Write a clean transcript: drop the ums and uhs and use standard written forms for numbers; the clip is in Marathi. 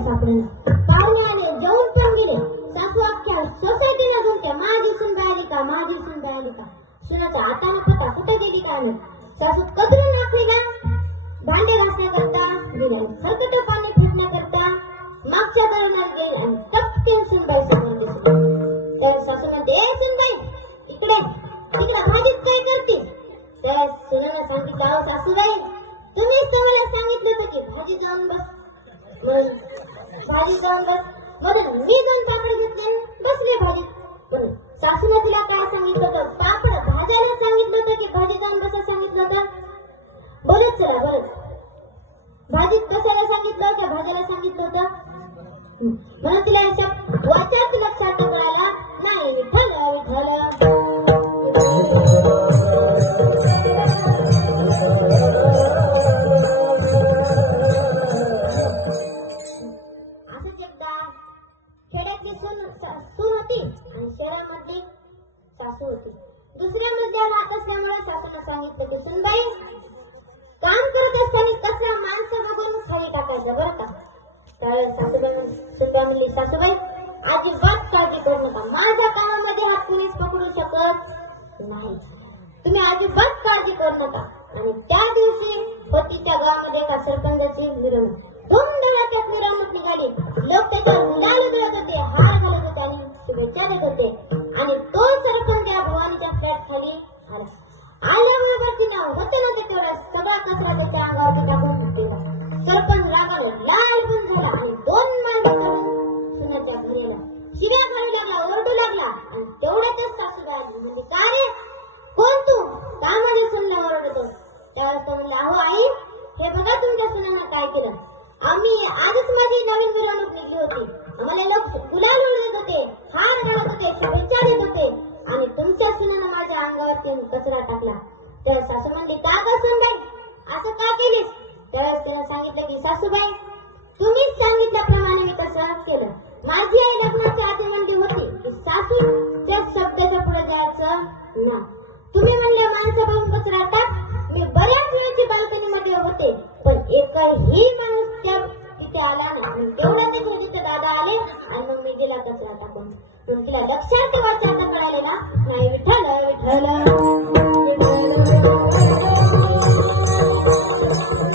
काय सापडेना. पाहुणे आले, जेवून पण गेले. सासू अख्ख्या सोसायटीला झुलते, माझी सुनबाई आली का, माझी सुनबाई आली का. सुनाच्या हाताने पता कुठे गेली काय नाही. सासू कदरून नाखली ना, भांडे घासण्याकरता गेली, खरकट पाणी फेकण्याकरता मागच्या दाराला गेली आणि टपकेन सुनबाई समोर दिसली. त्या सासू म्हणते, ए सुनबाई इकडे, तिकडे भाजीत काय करते. त्या सुनेला सांगितलं, अहो सासूबाई तुम्हीच तर मला सांगितलं होतं की भाजी जाऊन बस, भाजी जाऊन बस, म्हणून मी दोन पापड घेतले बसले भाजीत. पण सासूने तिला काय सांगितलं होतं, पापड भाजायला सांगितलं होतं की भाजी जाऊन बसा सांगितलं होतं. बरंच चला बरं, भाजीत बसायला सांगितलं का भाजायला सांगितलं होतं. म्हणून तिला अशा वाचार लक्षात कळायला नाही. विठ्ठल विठ्ठल खेड्यातली सून होती आणि शहरामधली सासू होती. दुसऱ्या मजल्यावर राहत असल्यामुळे सासूने सांगितलं की सुनबाई काम करत असताना कसला माणसं बघून खाली टाकायचं बरं का. तर सुनबाई म्हणली, सासूबाई अजिबात काळजी करू नका, माझ्या कामामध्ये हात कुणीच पकडू शकत नाही, तुम्ही अजिबात काळजी करू नका. आणि त्या दिवशी होती त्या गावामध्ये एका सरपंचाची मिरवणूक. धुमधडाक्यात मिरवणूक निघाली. लोक त्याच्यावर गुलाल मिळत होते, हार घालत होते आणि शुभेच्छा देत होते. आणि तो सरपंच या भवानीच्या फ्लॅट खाली आला. आल्याबरोबर तिनं होते ना ते तेवढा सगळा कचरा त्याच्या अंगावरती टाकून दिला. सरपंच रागाला लाल पण झाला आणि दोन मांडी करून सुनाच्या घरीला शिव्या घालू लागला, ओरडू लागला. आणि तेवढ्यातच सासूबाई आली. म्हणजे का रे, कोण तू, का माझ्या सुनला ओरडतो. त्यावेळेस तो म्हणला, अहो आई हे बघा तुमच्या सुनानं काय केलं. आम्ही आजच माझी नवीन मिरवणूक निघली होती, आम्हाला लोक गुलाल उडवत होते, हार घालत होते, शुभेच्छा देत होते आणि तुमच्या सुनानं माझ्या अंगावरती कचरा टाकला. तेव्हा सासू म्हणली, का ग सुनबाई असं का केलीस. त्यावेळेस तिने सांगितलं की सासूबाई तुम्हीच सांगितल्याप्रमाणे मी तसं केलं. माझी आई लग्नाच्या आधी म्हणली होती की सासूच्या शब्दाच्या पुढे जायचं ना. तुम्ही म्हणले माणसं बघून कचरा टाक. मी बऱ्याच वेळची बाल्कनीमध्ये होते पण एकही माणूस त्या तिथे आला नाही. तेवढ्या तिथे दादा आले आणि मग मी गेला कचरा टाकून. तिला लक्षात ठेवायचं